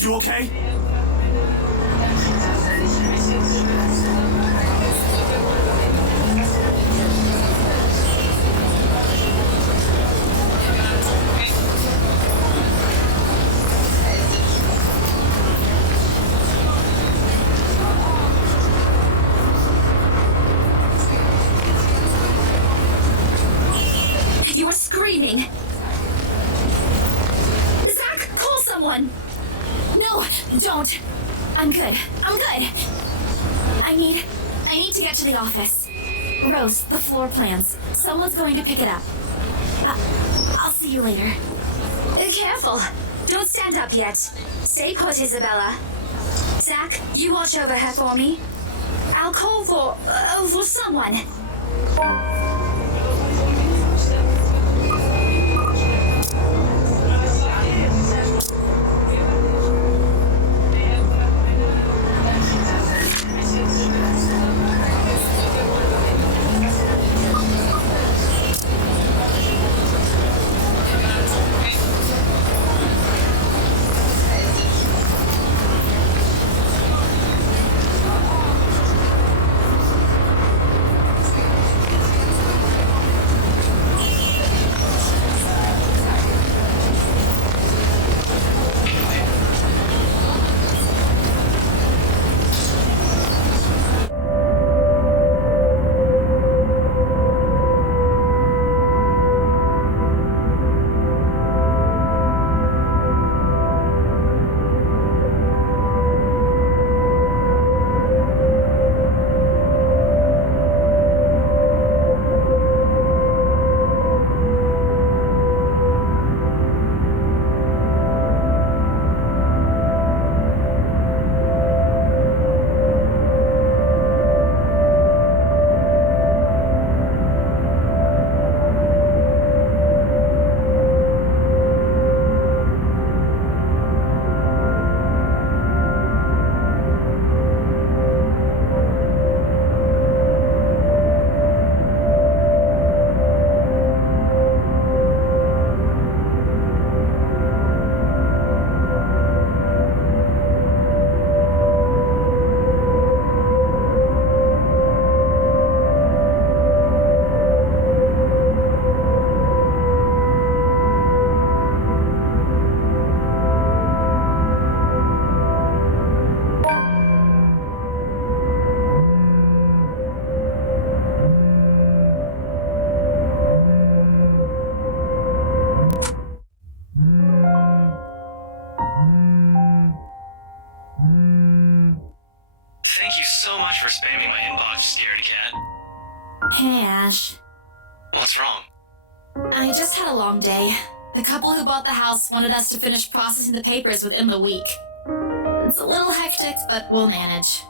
You okay? You were screaming. Zach, call someone. No, don't. I'm good. I need to get to the office. Rose, the floor plans. Someone's going to pick it up. I'll see you later. Careful. Don't stand up yet. Stay put, Isabella. Zach, you watch over her for me. I'll call for someone. spamming my inbox, scaredy cat. Hey, Ash. What's wrong? I just had a long day. The couple who bought the house wanted us to finish processing the papers within the week. It's a little hectic, but we'll manage.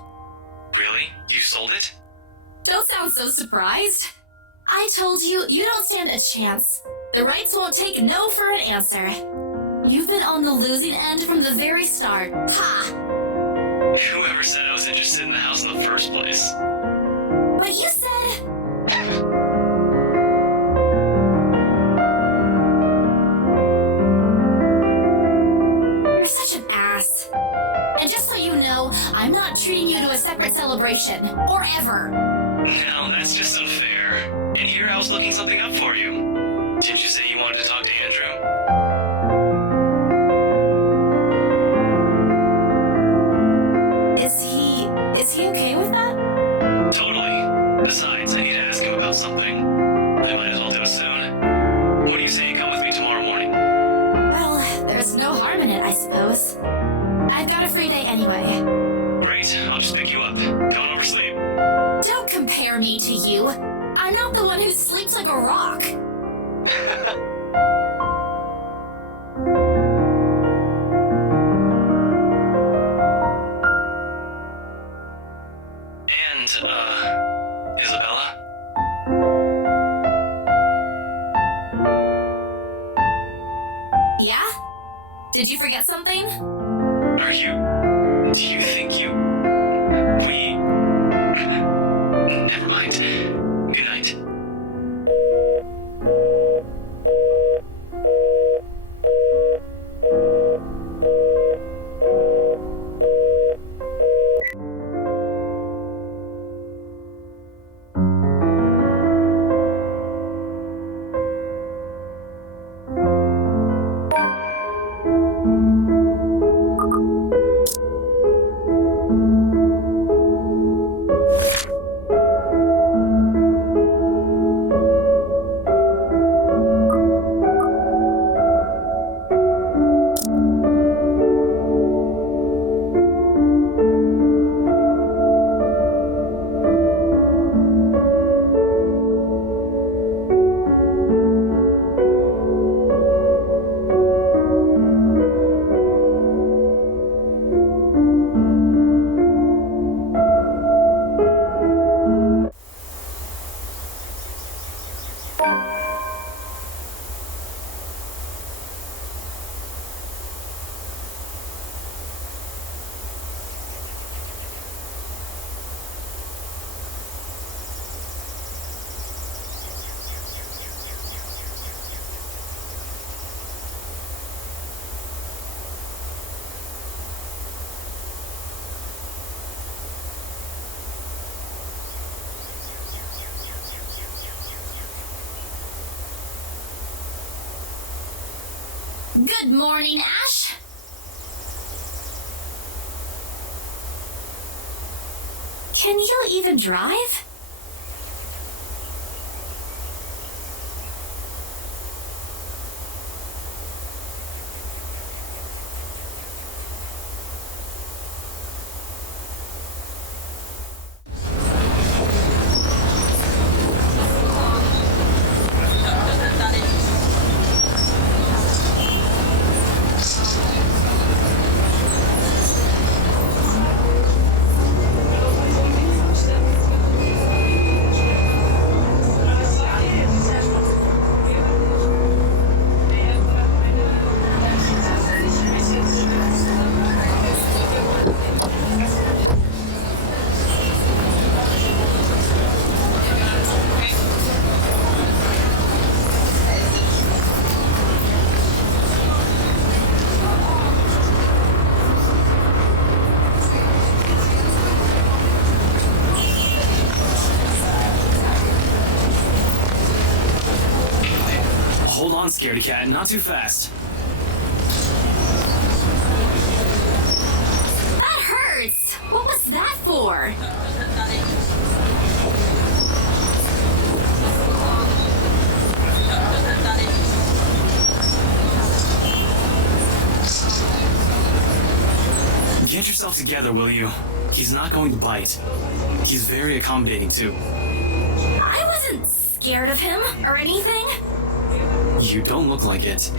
Really? You sold it? Don't sound so surprised. I told you, you don't stand a chance. The rights won't take no for an answer. You've been on the losing end from the very start. Ha! Whoever said I was interested in the house in the first place? But you said... You're such an ass. And just so you know, I'm not treating you to a separate celebration. Or ever. No, that's just unfair. And here I was looking something up for you. Didn't you say you wanted to talk to Andrew? Is he okay with that? Totally. Besides, I need to ask him about something. I might as well do it soon. What do you say you come with me tomorrow morning? Well, there's no harm in it, I suppose. I've got a free day anyway. Great, I'll just pick you up. Don't oversleep. Don't compare me to you. I'm not the one who sleeps like a rock. And, Isabella? Yeah? Did you forget something? Do you think we... Never mind. Good night. Good morning, Ash. Can you even drive? Hold on, scaredy cat, not too fast. That hurts. What was that for? Get Get yourself together, will you? He's not going to bite. He's very accommodating, too. I wasn't scared of him or anything. You don't look like it.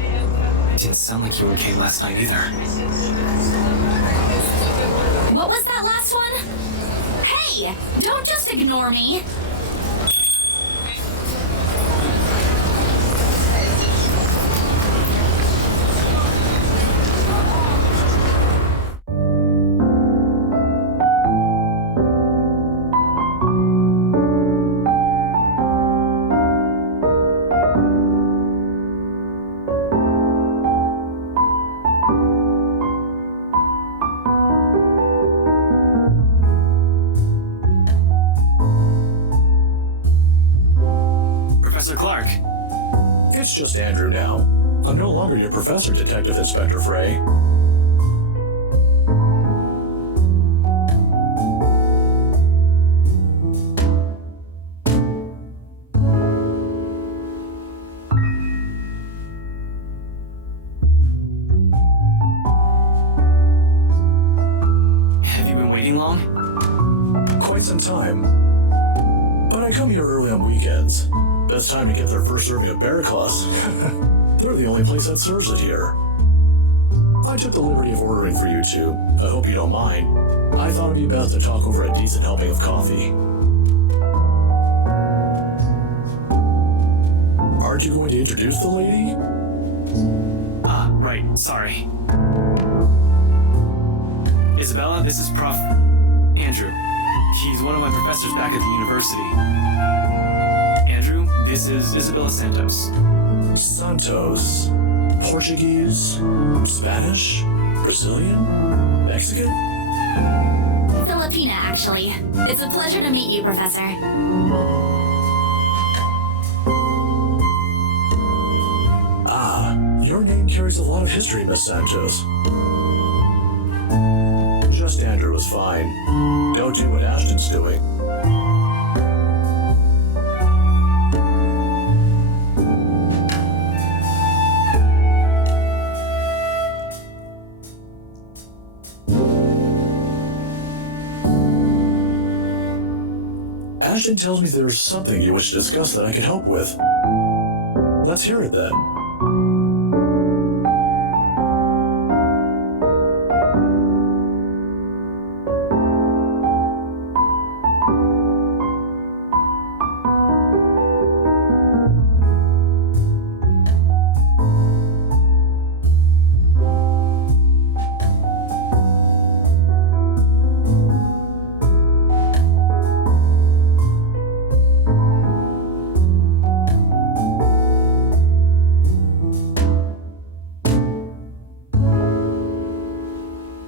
Didn't sound like you were okay last night either. What was that last one? Hey, don't just ignore me. Professor Clark. It's just Andrew now. I'm no longer your professor, Detective Inspector Frey. Have you been waiting long? Quite some time. But I come here early on weekends. It's time to get their first serving of Bericlas. They're the only place that serves it here. I took the liberty of ordering for you two. I hope you don't mind. I thought it'd be best to talk over a decent helping of coffee. Aren't you going to introduce the lady? Right, sorry. Isabella, this is Prof. Andrew. He's one of my professors back at the university. Andrew, this is Isabella Santos. Santos. Portuguese? Spanish? Brazilian? Mexican? Filipina, actually. It's a pleasure to meet you, Professor. Your name carries a lot of history, Miss Santos. Just Andrew was fine. Don't do what Ashton's doing. Ashton tells me there's something you wish to discuss that I could help with. Let's hear it then.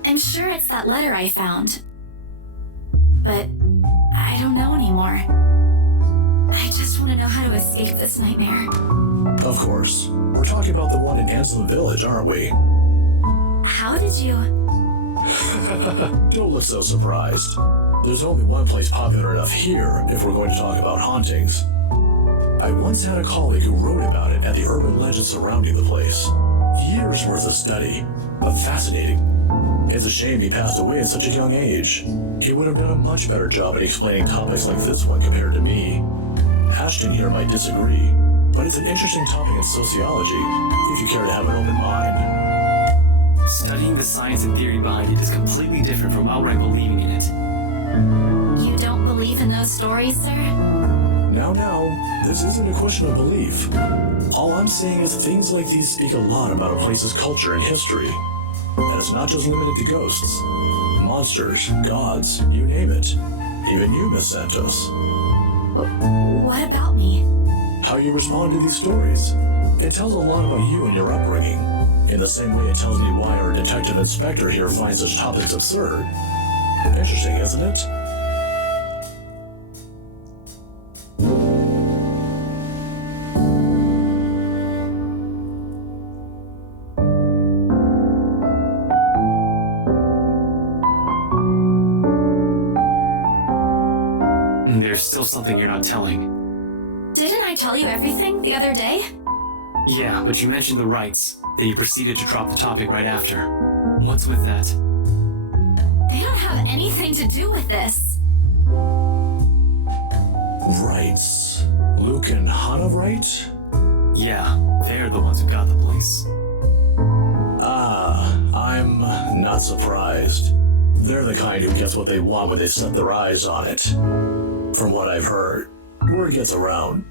I'm sure it's that letter I found. But I don't know anymore. I just want to know how to escape this nightmare. Of course. We're talking about the one in Anselm Village, aren't we? How did you... Don't look so surprised. There's only one place popular enough here if we're going to talk about hauntings. I once had a colleague who wrote about it and the urban legends surrounding the place. Years worth of study, but fascinating. It's a shame he passed away at such a young age. He would have done a much better job at explaining topics like this one compared to me. Ashton here might disagree, but it's an interesting topic in sociology, if you care to have an open mind. Studying the science and theory behind it is completely different from outright believing in it. You don't believe in those stories, sir? Now, this isn't a question of belief. All I'm saying is things like these speak a lot about a place's culture and history. And it's not just limited to ghosts. Monsters, gods, you name it. Even you, Miss Santos. What about me? How you respond to these stories. It tells a lot about you and your upbringing. In the same way it tells me why our detective inspector here finds such topics absurd. Interesting, isn't it? There's still something you're not telling. Didn't I tell you everything the other day? Yeah, but you mentioned the rights, then you proceeded to drop the topic right after. What's with that? have anything to do with this. Rights. Luke and Hannah, right? Yeah, they're the ones who got the place. I'm not surprised. They're the kind who gets what they want when they set their eyes on it. From what I've heard, word gets around.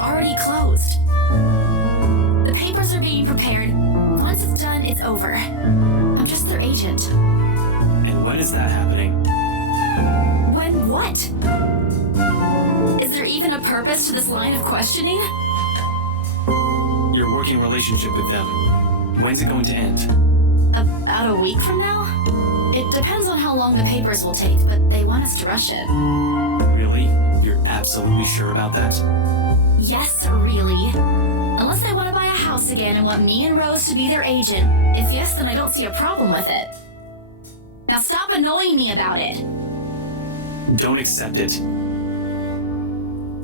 Already closed. The papers are being prepared. Once it's done, it's over. I'm just their agent. And when is that happening? When what? Is there even a purpose to this line of questioning? Your working relationship with them. When's it going to end? About a week from now? It depends on how long the papers will take, but they want us to rush it. Really? You're absolutely sure about that? Yes, really. Unless they want to buy a house again and want me and Rose to be their agent. If yes, then I don't see a problem with it. Now stop annoying me about it. Don't accept it.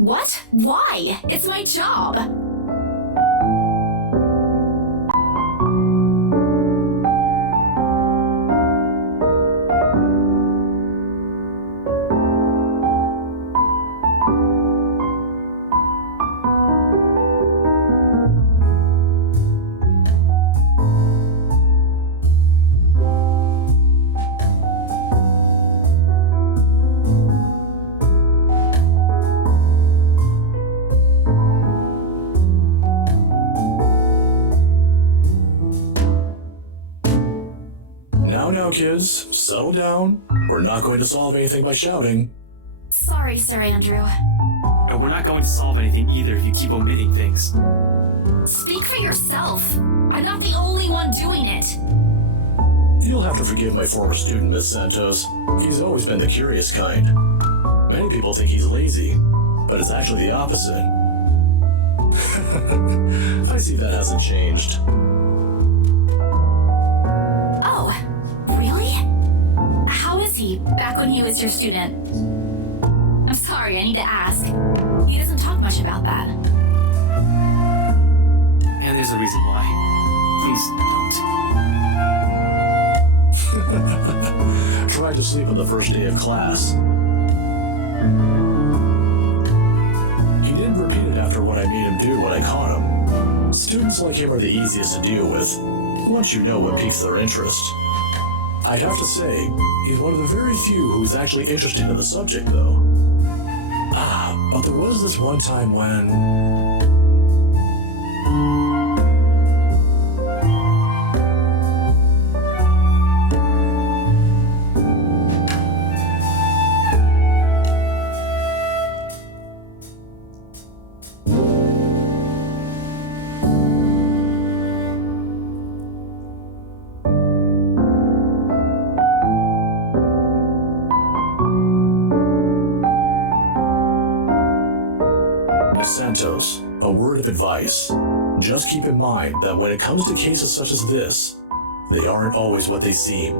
What? Why? It's my job. Now, kids, settle down. We're not going to solve anything by shouting. Sorry, Sir Andrew. And we're not going to solve anything either if you keep omitting things. Speak for yourself. I'm not the only one doing it. You'll have to forgive my former student, Miss Santos. He's always been the curious kind. Many people think he's lazy, but it's actually the opposite. I see that hasn't changed. Oh, really? How is he back when he was your student? I'm sorry, I need to ask. He doesn't talk much about that. And there's a reason why. Please don't. Tried to sleep on the first day of class. He didn't repeat it after what I made him do when I caught him. Students like him are the easiest to deal with, once you know what piques their interest. I'd have to say, he's one of the very few who's actually interested in the subject, though. But there was this one time when... Santos, a word of advice. Just keep in mind that when it comes to cases such as this, they aren't always what they seem.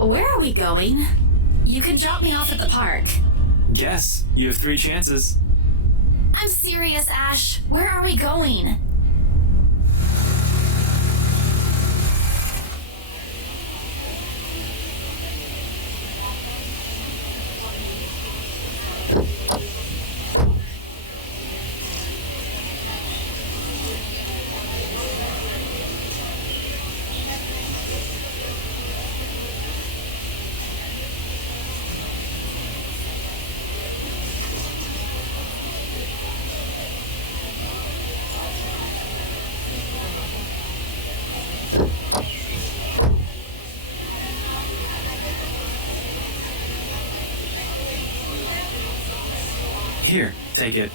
Where are we going? You can drop me off at the park. Yes, you have 3 chances. I'm serious, Ash. Where are we going? Take it.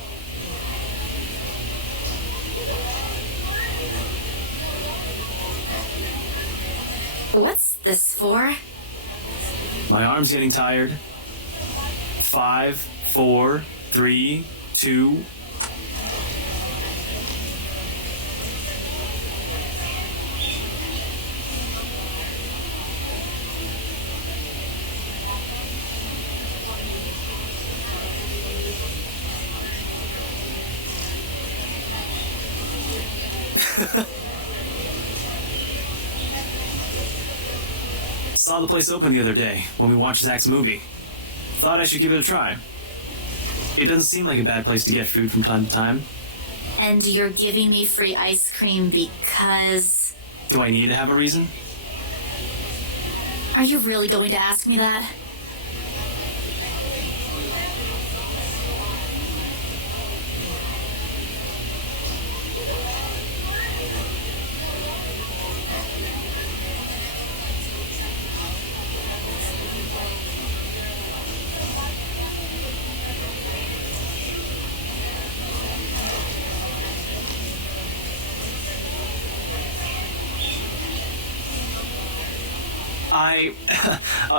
What's this for? My arm's getting tired. 5, 4, 3, 2. Saw the place open the other day when we watched Zach's movie. Thought I should give it a try. It doesn't seem like a bad place to get food from time to time. And you're giving me free ice cream because... Do I need to have a reason? Are you really going to ask me that?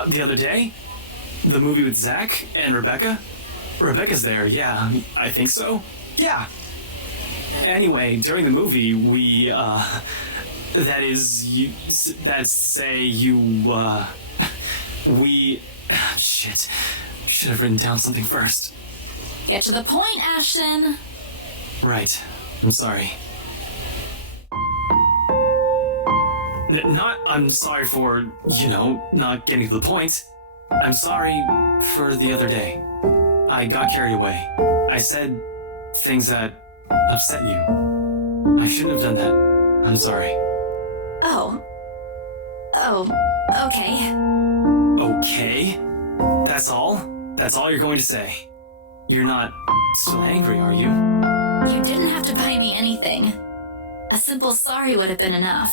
The other day? The movie with Zach and Rebecca? Rebecca's there, yeah, I think so. Yeah. Anyway, during the movie, shit. Should have written down something first. Get to the point, Ashton. Right. I'm sorry. I'm sorry for, not getting to the point. I'm sorry for the other day. I got carried away. I said things that upset you. I shouldn't have done that. I'm sorry. Oh, okay. Okay? That's all? That's all you're going to say? You're not still angry, are you? You didn't have to buy me anything. A simple sorry would have been enough.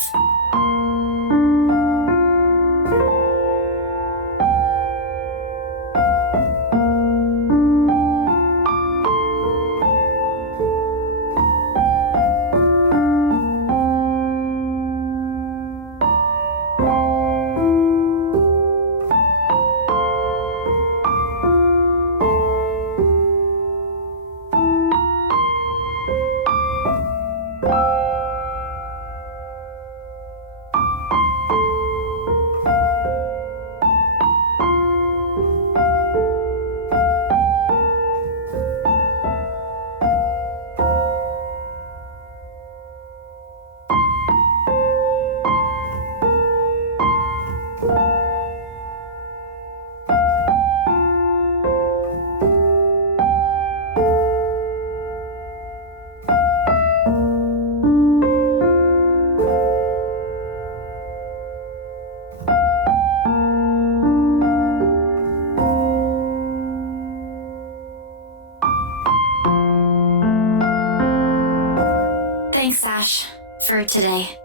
Thanks, Ash, for today.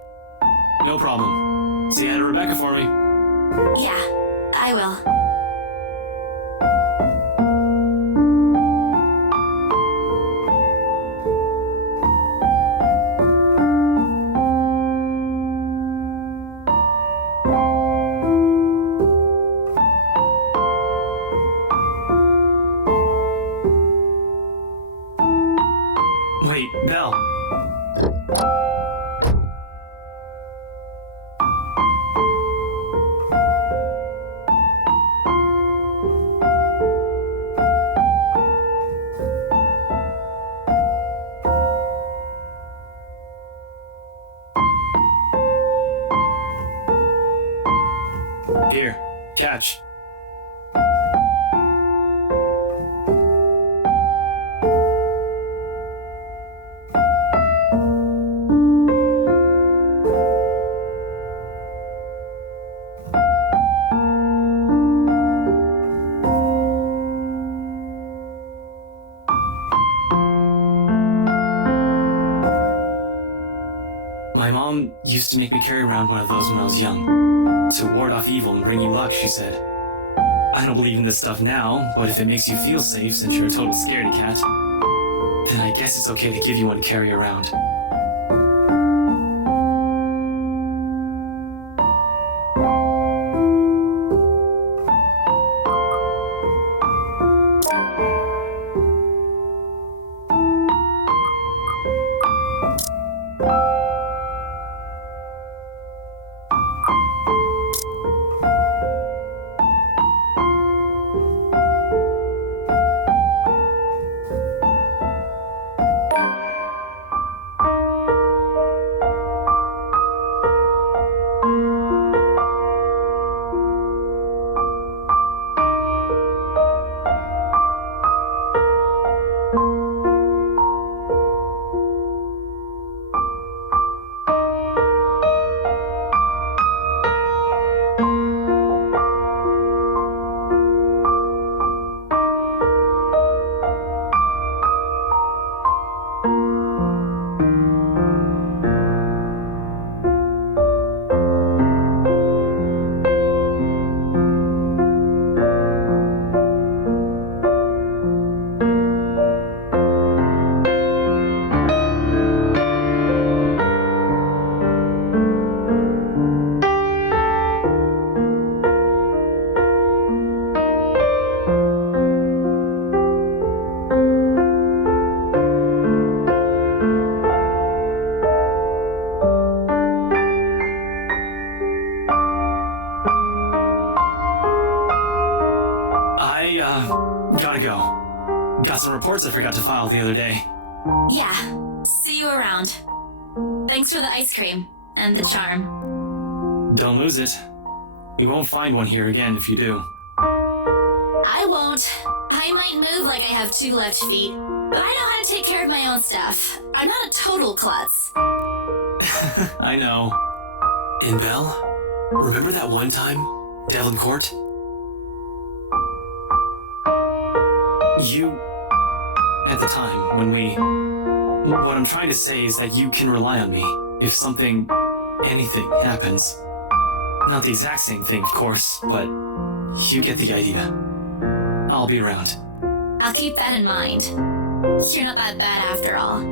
No problem. Say hi to Rebecca for me. Yeah, I will. Wait, Belle. Here, catch. My mom used to make me carry around one of those when I was young. To ward off evil and bring you luck, she said. I don't believe in this stuff now, but if it makes you feel safe since you're a total scaredy cat. then I guess it's okay to give you one to carry around. Gotta go. Got some reports I forgot to file the other day. Yeah, see you around. Thanks for the ice cream and the charm. Don't lose it. We won't find one here again if you do. I won't. I might move like I have 2 left feet, but I know how to take care of my own stuff. I'm not a total klutz. I know. And Belle, remember that one time? Devlin Court? You... At the time, when we... What I'm trying to say is that you can rely on me if something... anything happens. Not the exact same thing, of course, but you get the idea. I'll be around. I'll keep that in mind. You're not that bad after all.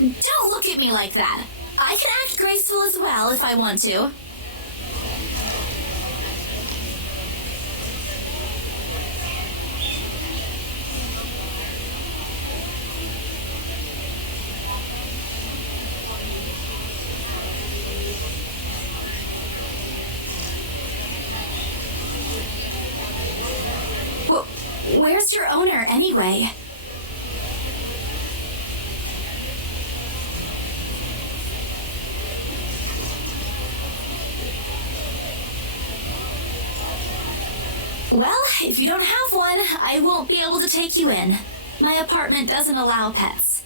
Don't look at me like that. I can act graceful as well if I want to. Where's your owner, anyway? Well, if you don't have one, I won't be able to take you in. My apartment doesn't allow pets.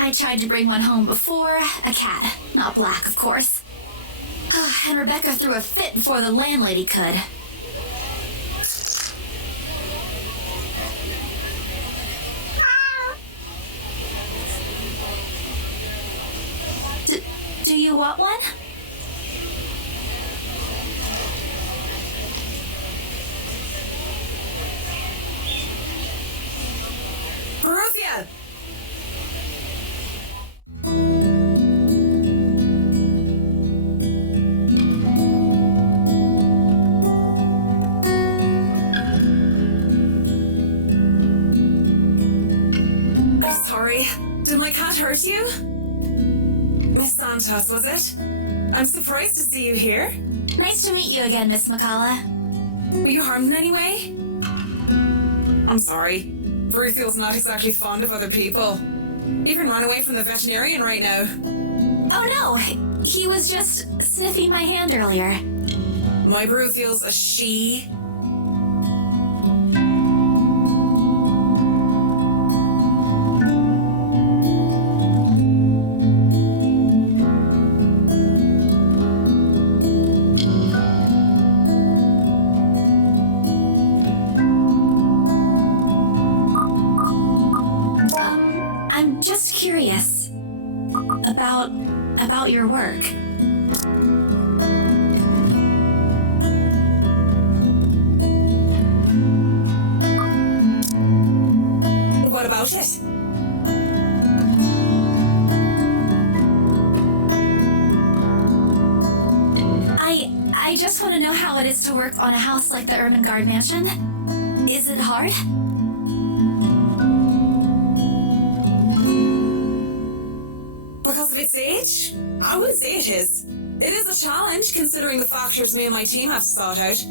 I tried to bring one home before, a cat. Not black, of course. And Rebecca threw a fit before the landlady could. Do you want one? Borussia! Sorry, did my cat hurt you? Miss Santos, was it? I'm surprised to see you here. Nice to meet you again, Miss McCullough. Were you harmed in any way? I'm sorry. Brufiel's not exactly fond of other people. Even ran away from the veterinarian right now. Oh no, he was just sniffing my hand earlier. My Brufiel's a she. I'm just curious about your work. What about it? I just want to know how it is to work on a house like the Ermengarde Mansion. Is it hard? Because of its age? I wouldn't say it is. It is a challenge considering the factors me and my team have to sort out.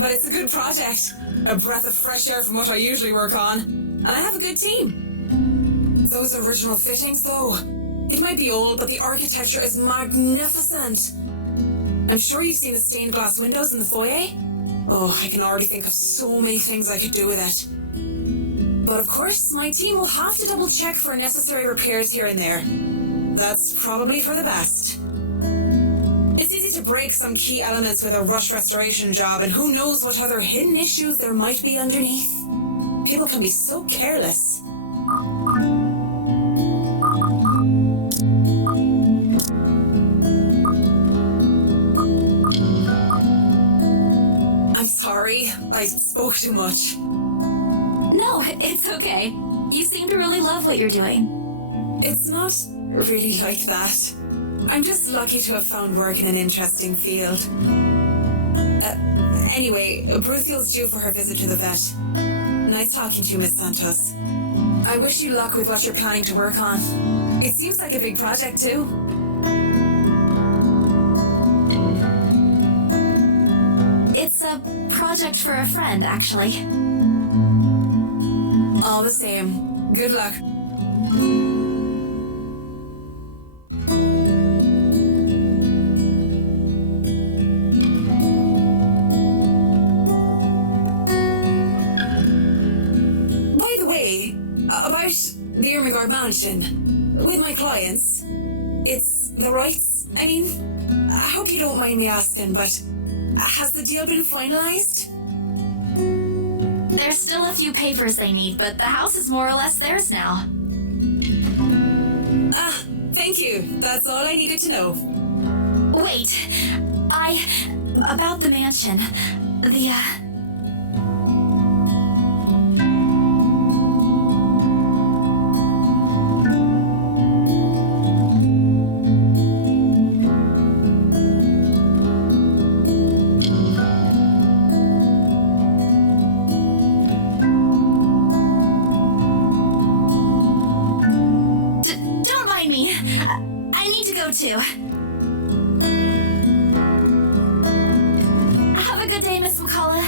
But it's a good project. A breath of fresh air from what I usually work on. And I have a good team. Those original fittings though. It might be old, but the architecture is magnificent. I'm sure you've seen the stained glass windows in the foyer. Oh, I can already think of so many things I could do with it. But of course, my team will have to double check for necessary repairs here and there. That's probably for the best. It's easy to break some key elements with a rush restoration job, and who knows what other hidden issues there might be underneath. People can be so careless. I'm sorry, I spoke too much. No, it's okay. You seem to really love what you're doing. It's not really like that. I'm just lucky to have found work in an interesting field. Anyway, Brufiel's due for her visit to the vet. Nice talking to you, Miss Santos. I wish you luck with what you're planning to work on. It seems like a big project, too. It's a project for a friend, actually. All the same, good luck. By the way, about the Ermengarde Mansion, with my clients, it's the rights. I mean, I hope you don't mind me asking, but has the deal been finalized? There's still a few papers they need, but the house is more or less theirs now. Ah, thank you. That's all I needed to know. Wait, about the mansion. Don't mind me. I need to go too. Have a good day, Miss McCullough.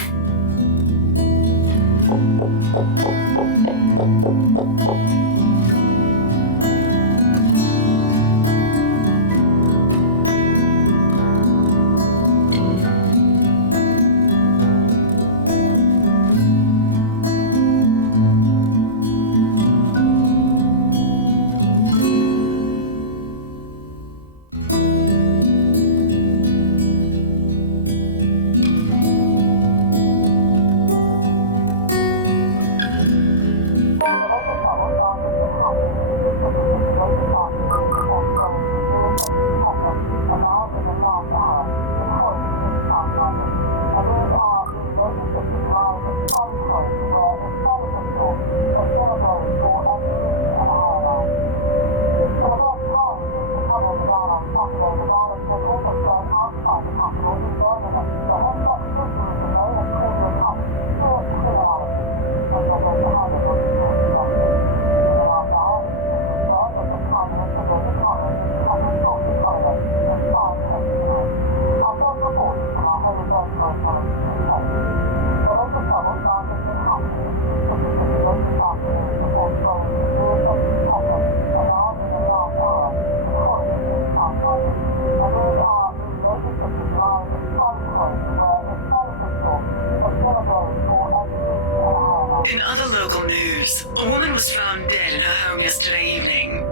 Dreadful news. A woman was found dead in her home yesterday evening.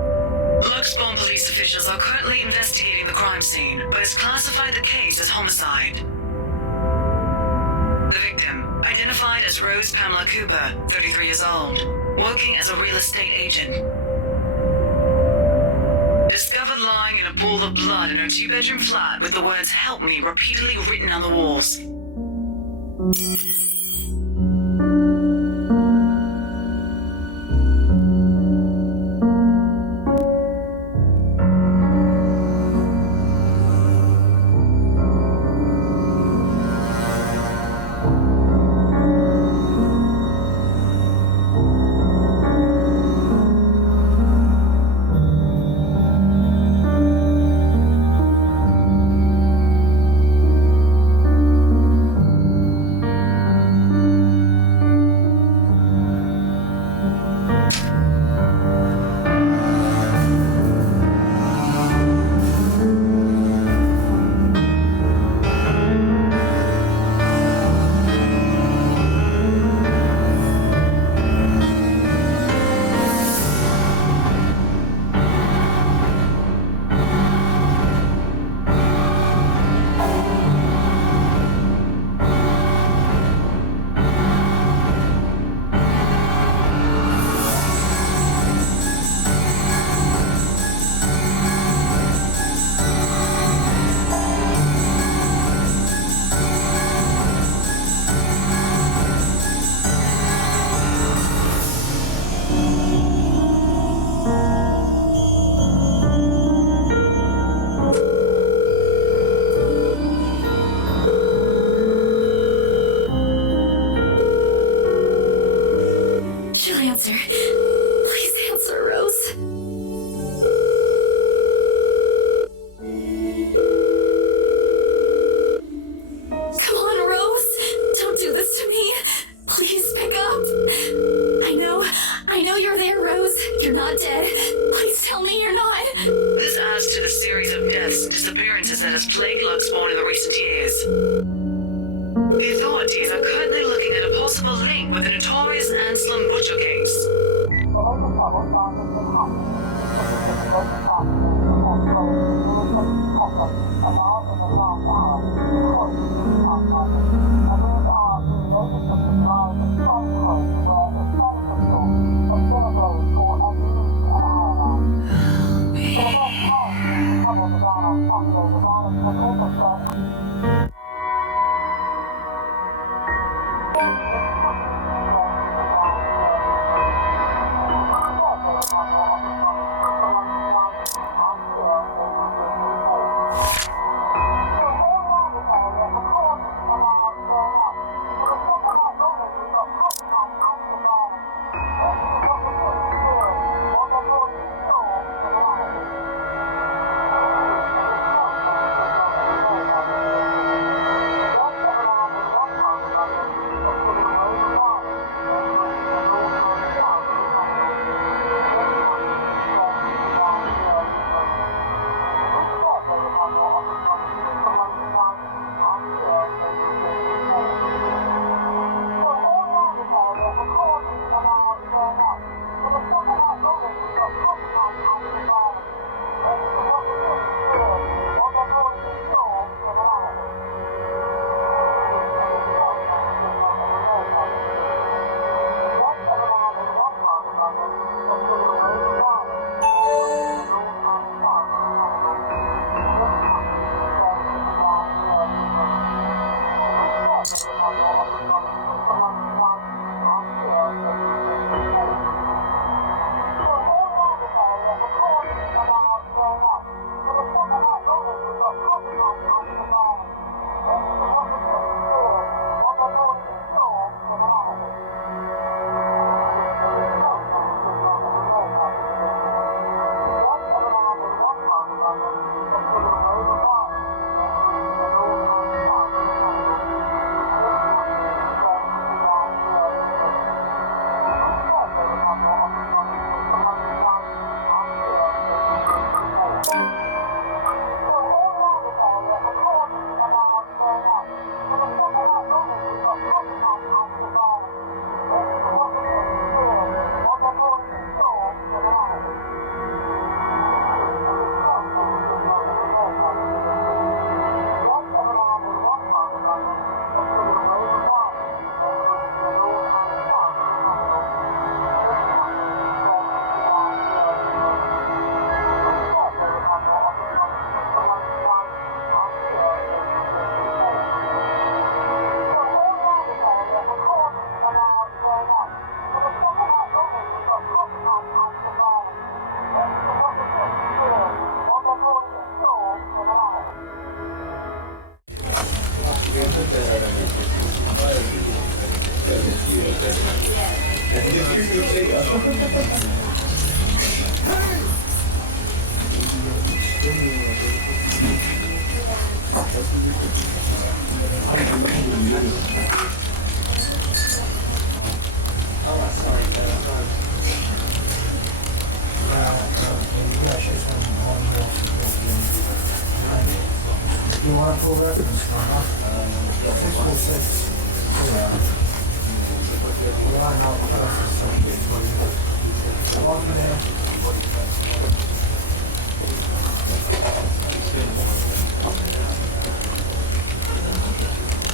Luxbourne police officials are currently investigating the crime scene, but has classified the case as homicide. The victim, identified as Rose Pamela Cooper, 33 years old, working as a real estate agent. Discovered lying in a pool of blood in her two-bedroom flat with the words "Help me" repeatedly written on the walls. She'll answer. Please answer, Rose. Come on, Rose. Don't do this to me. Please pick up. I know you're there, Rose. You're not dead. Please tell me you're not. This adds to the series of deaths and disappearances that has plagued Luxbourne in the recent years. The authorities are currently looking at a possible link with the notorious Anselm Butcher case.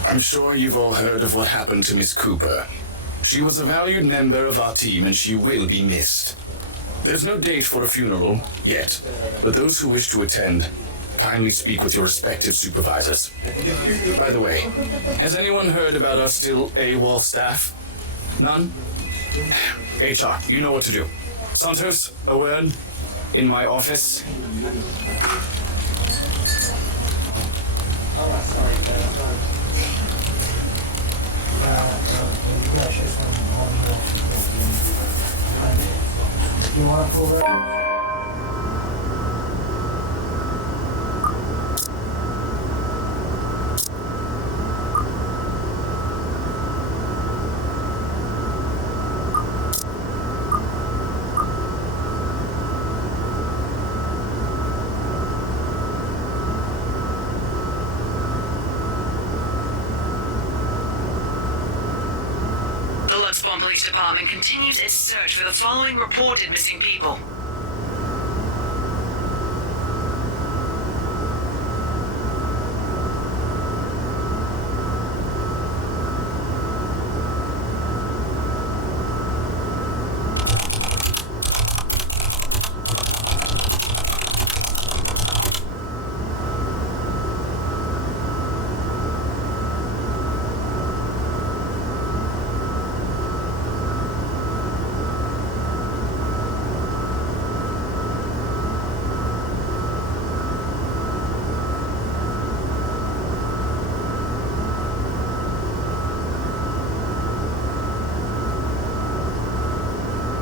I'm sure you've all heard of what happened to Miss Cooper. She was a valued member of our team and she will be missed. There's no date for a funeral yet, but those who wish to attend, kindly speak with your respective supervisors. By the way, has anyone heard about our still AWOL staff? None? HR, you know what to do. Santos, a word? In my office? The Luxborn Police Department continues its search for the following reported missing people.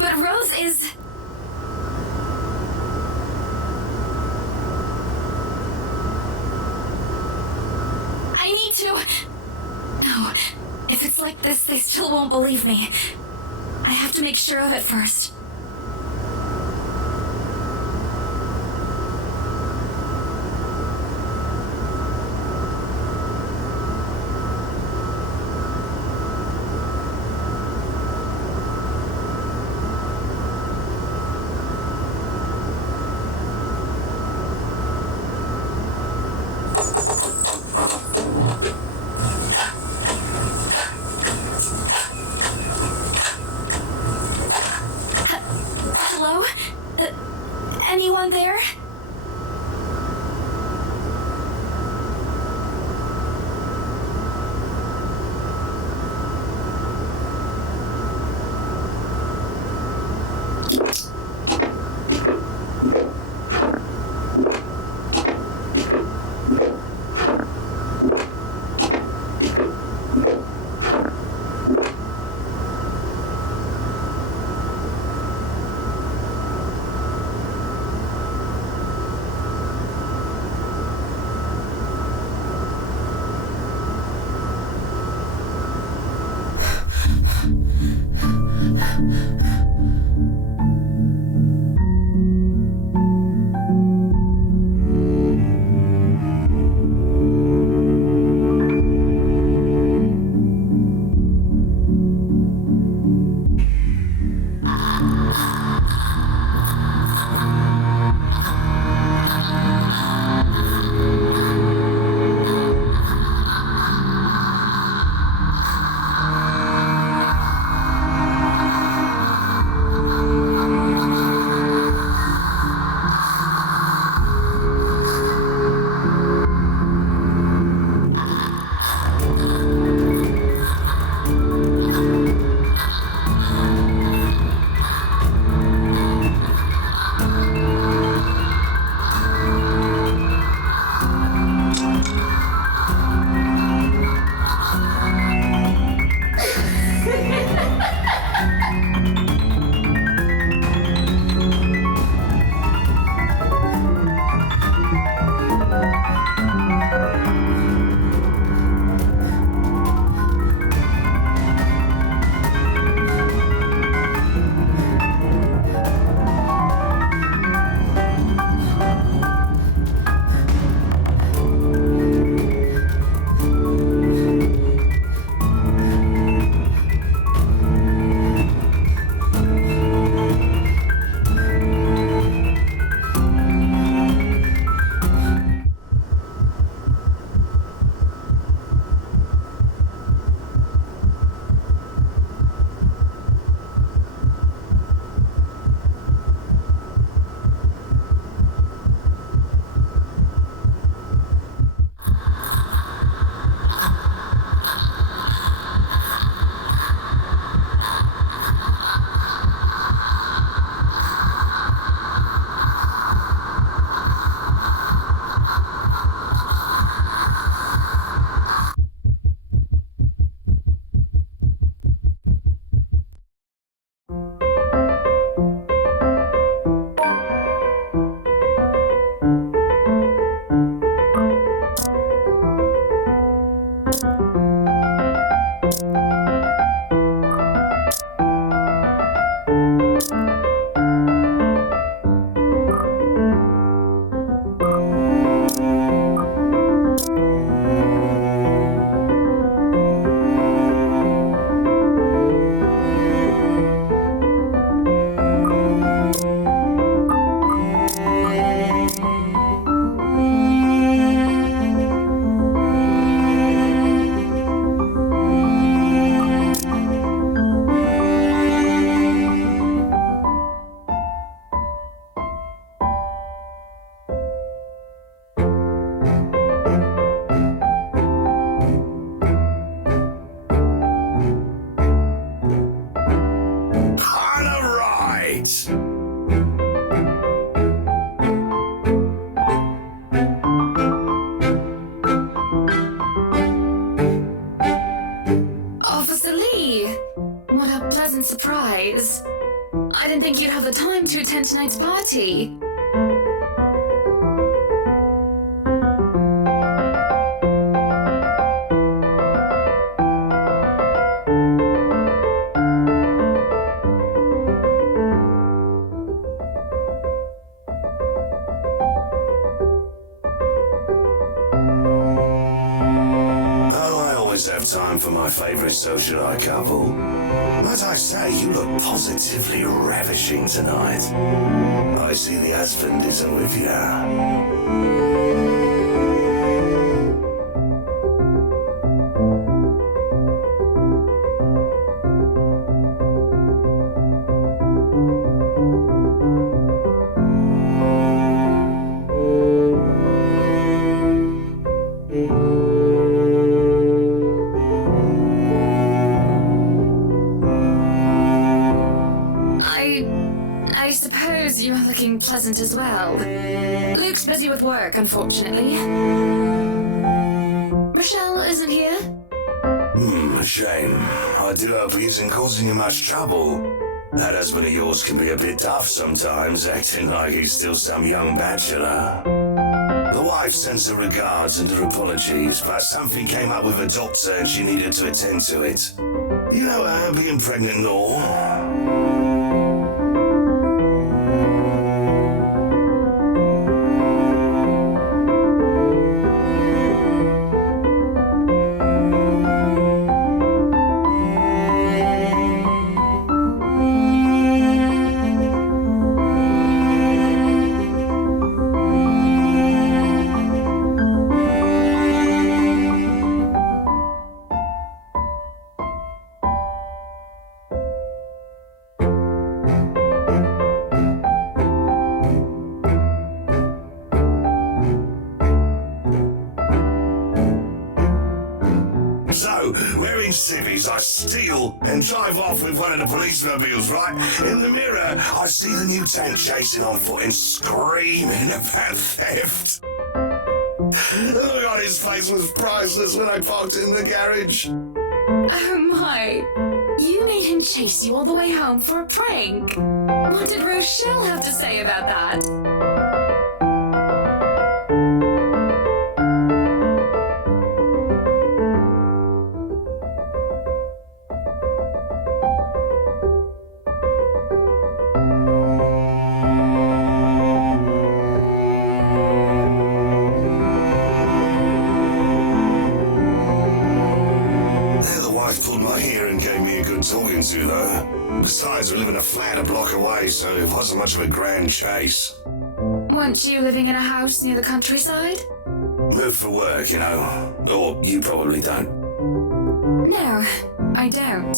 But Rose is... I need to... No, if it's like this, they still won't believe me. I have to make sure of it first. Hello? Anyone there? Officer Lee! What a pleasant surprise. I didn't think you'd have the time to attend tonight's party. Have time for my favourite socialite couple. But I say, you look positively ravishing tonight. I see the husband isn't with you. I suppose you are looking pleasant as well. Luke's busy with work, unfortunately. Rochelle isn't here? A shame. I do hope he isn't causing you much trouble. That husband of yours can be a bit tough sometimes, acting like he's still some young bachelor. The wife sends her regards and her apologies, but something came up with her doctor and she needed to attend to it. You know her, being pregnant and all. So, wearing civvies, I steal and drive off with one of the police mobiles, right? In the mirror, I see the new tank chasing on foot and screaming about theft. The look on his face was priceless when I parked in the garage. Oh my. You made him chase you all the way home for a prank. What did Rochelle have to say about that? Pulled my hair and gave me a good talking to, though. Besides, we live in a flat a block away, so it wasn't much of a grand chase. Weren't you living in a house near the countryside? Moved for work, you know. Or you probably don't. No, I don't.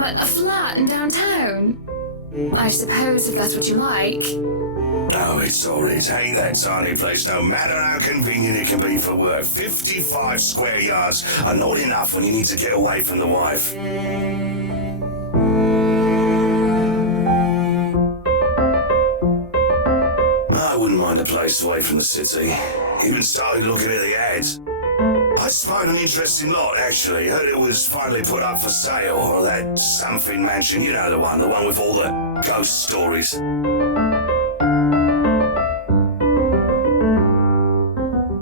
But a flat in downtown? I suppose if that's what you like. Oh, it's alright. Hey, that tiny place, no matter how convenient it can be for work, 55 square yards are not enough when you need to get away from the wife. I wouldn't mind a place away from the city. Even started looking at the ads. I spied an interesting lot, actually. Heard it was finally put up for sale, or that something mansion, you know the one with all the ghost stories.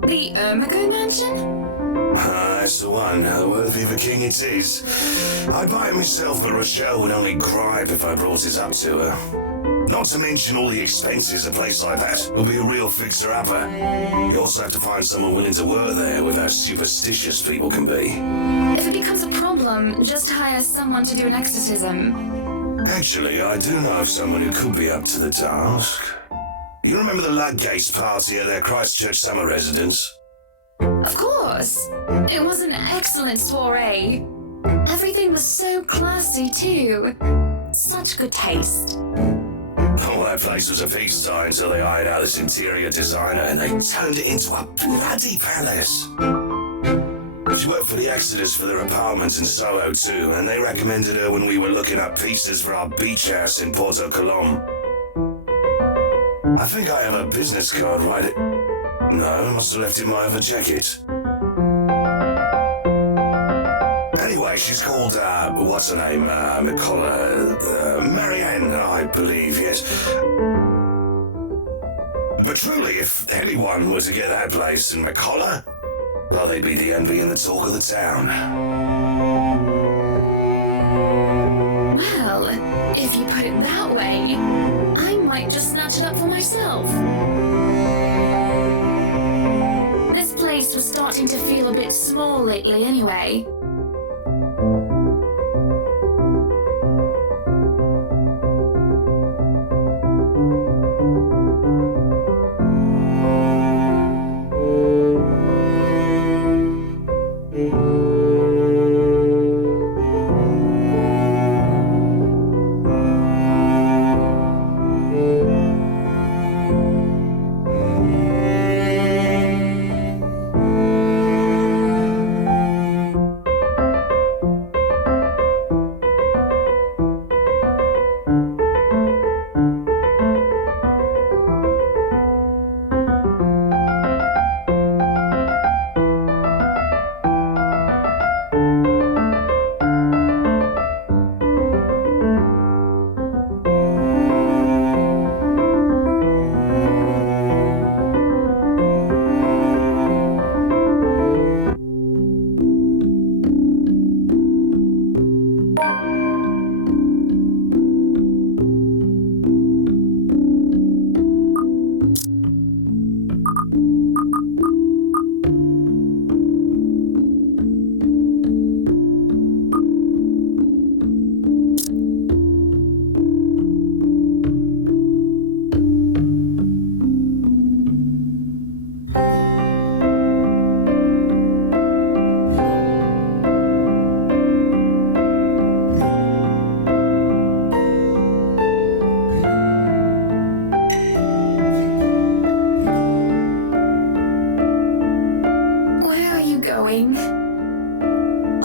The Ermigo Mansion? That's the one. Worthy of a king it is. I'd buy it myself, but Rochelle would only gripe if I brought it up to her. Not to mention all the expenses a place like that will be a real fixer-upper. You also have to find someone willing to work there with how superstitious people can be. If it becomes a problem, just hire someone to do an exorcism. Actually, I do know of someone who could be up to the task. You remember the Ludgates party at their Christchurch summer residence? Of course. It was an excellent soiree. Everything was so classy, too. Such good taste. Oh, that place was a pigsty until they hired out this interior designer and they turned it into a bloody palace. She worked for the Exodus for their apartments in Soho too, and they recommended her when we were looking up pieces for our beach house in Porto Colom. I think I have a business card, right? No, I must have left it in my other jacket. Anyway, she's called, what's her name? McCullough, Marianne, I believe, yes. But truly, if anyone were to get that place in McCullough, well, they'd be the envy and the talk of the town. Well, if you put it that way, I might just snatch it up for myself. This place was starting to feel a bit small lately anyway.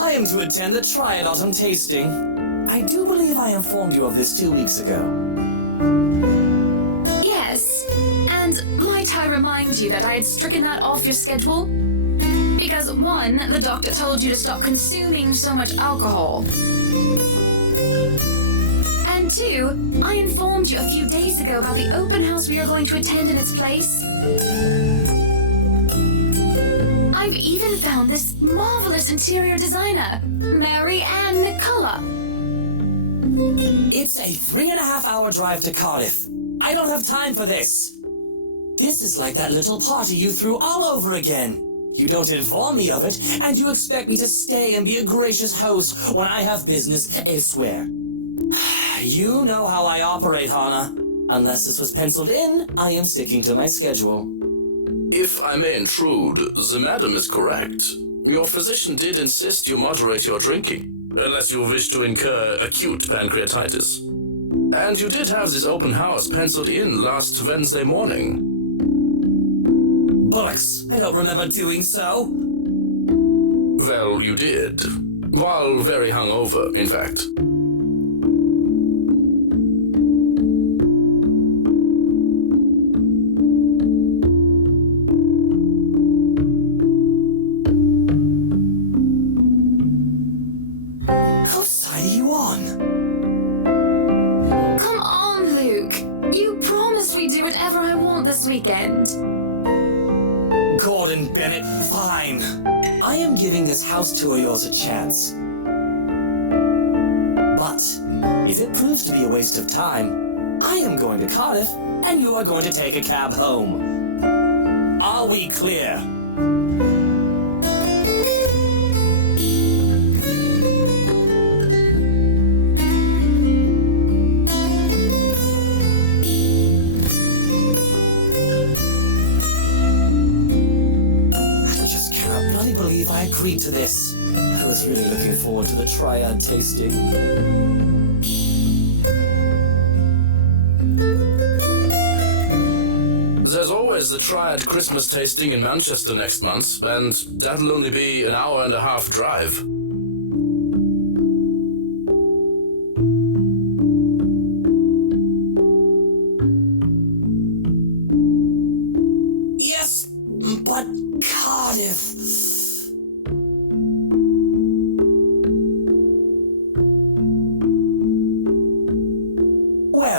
I am to attend the Triad Autumn Tasting. I do believe I informed you of this 2 weeks ago. Yes, and might I remind you that I had stricken that off your schedule? Because 1, the doctor told you to stop consuming so much alcohol. And 2, I informed you a few days ago about the open house we are going to attend in its place. I've even found this marvelous interior designer, Mary Ann McCullough. It's a 3.5-hour drive to Cardiff. I don't have time for this. This is like that little party you threw all over again. You don't inform me of it, and you expect me to stay and be a gracious host when I have business elsewhere. You know how I operate, Hana. Unless this was penciled in, I am sticking to my schedule. If I may intrude, the madam is correct. Your physician did insist you moderate your drinking, unless you wish to incur acute pancreatitis. And you did have this open house penciled in last Wednesday morning. Bollocks, I don't remember doing so. Well, you did. While very hungover, in fact. Whose side are you on? Come on, Luke. You promised we'd do whatever I want this weekend. Gordon Bennett, fine. I am giving this house tour of yours a chance. But if it proves to be a waste of time, I am going to Cardiff, and you are going to take a cab home. Are we clear? I agreed to this. I was really looking forward to the Triad tasting. There's always the Triad Christmas tasting in Manchester next month, and that'll only be an hour-and-a-half drive. Yes, but Cardiff...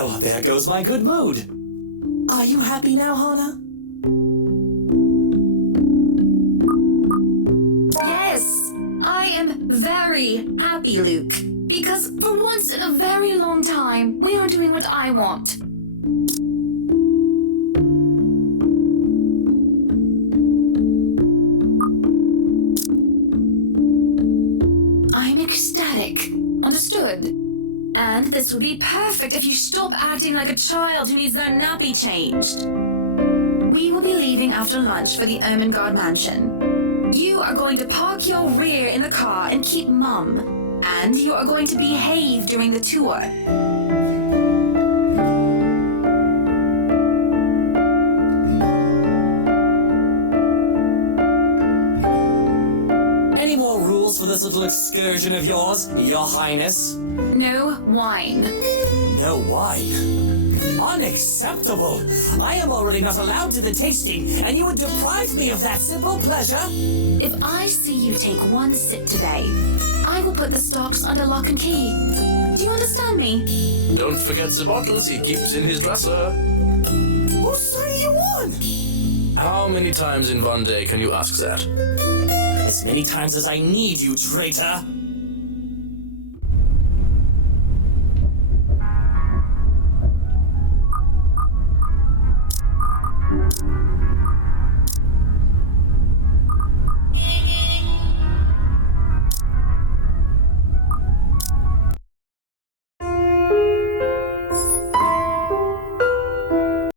Well, there goes my good mood. Are you happy now, Hana? Yes, I am very happy, Luke. Because for once in a very long time, we are doing what I want. I'm ecstatic. Understood? And this would be perfect if you stop acting like a child who needs their nappy changed. We will be leaving after lunch for the Ermengarde mansion. You are going to park your rear in the car and keep mum. And you are going to behave during the tour. Any more rules for this little excursion of yours, Your Highness? No wine. No wine? Unacceptable! I am already not allowed to the tasting, and you would deprive me of that simple pleasure? If I see you take one sip today, I will put the stocks under lock and key. Do you understand me? Don't forget the bottles he keeps in his dresser. Who say you won? How many times in one day can you ask that? As many times as I need you, traitor!